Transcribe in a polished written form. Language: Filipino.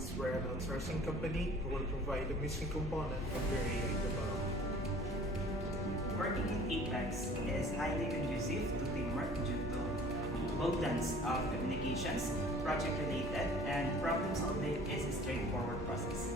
Robotics, we're an outsourcing company who will provide the missing component of your AI development. Working in Apex is highly conducive to teamwork due to both lines of communications, project-related, and problem-solving is a straightforward process.